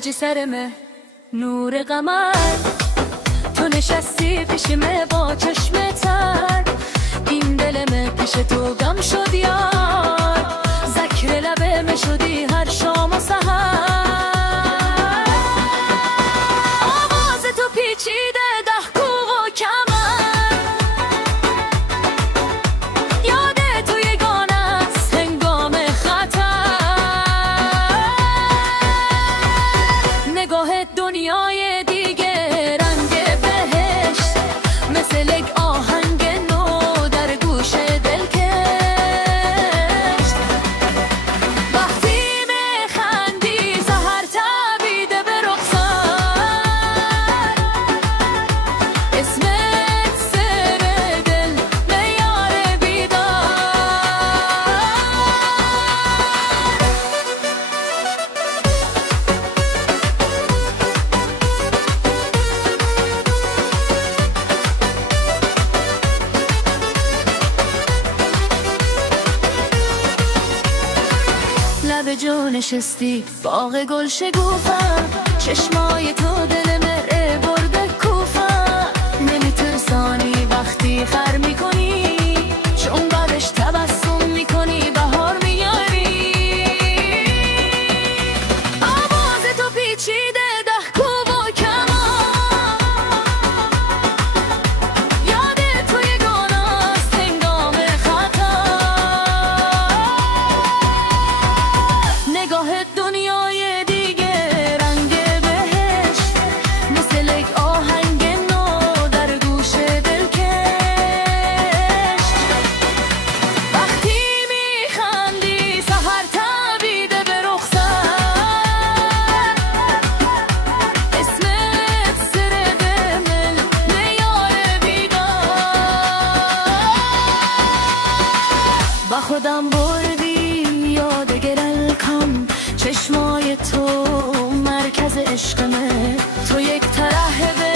تاجی سرمه نور قمر، تو نشستی پیشمه با چشم تر، این دلمه پیش تو گم شد یار، ذکر لبه شدی هر شام و سحر. آواز تو پیچیده دهکو و کمر، یاد تو یگانه است هنگام خطر، نگاه دنیای دیگه رنگ بهشت، مثل یک آهنگ نو در گوش دل کشت. وقتی میخندی سحر تابیده به رخسار، اسمت سر دل میار بیدار. لب جو نشستی باغ گل شگوفم، چشمای تو دل مره برده کوفم، نمیترسانی وقتی خر میکنی، چون بعدش تبسم میکنی بهار میاری. آواز تو پیچیده دهکو و کمر، یاد تو یگانه است هنگام خطر، نگاه دنیای دیگه رنگ بهشت، مثل یک آهنگ نو در گوش دل کشت. وقتی میخندی سحر تابیده به رخسار، اسمت سر دل میار بیدار. با خودم بردی یاد گرل کم، چشمای تو مرکز عشقمه، تو یک ترحب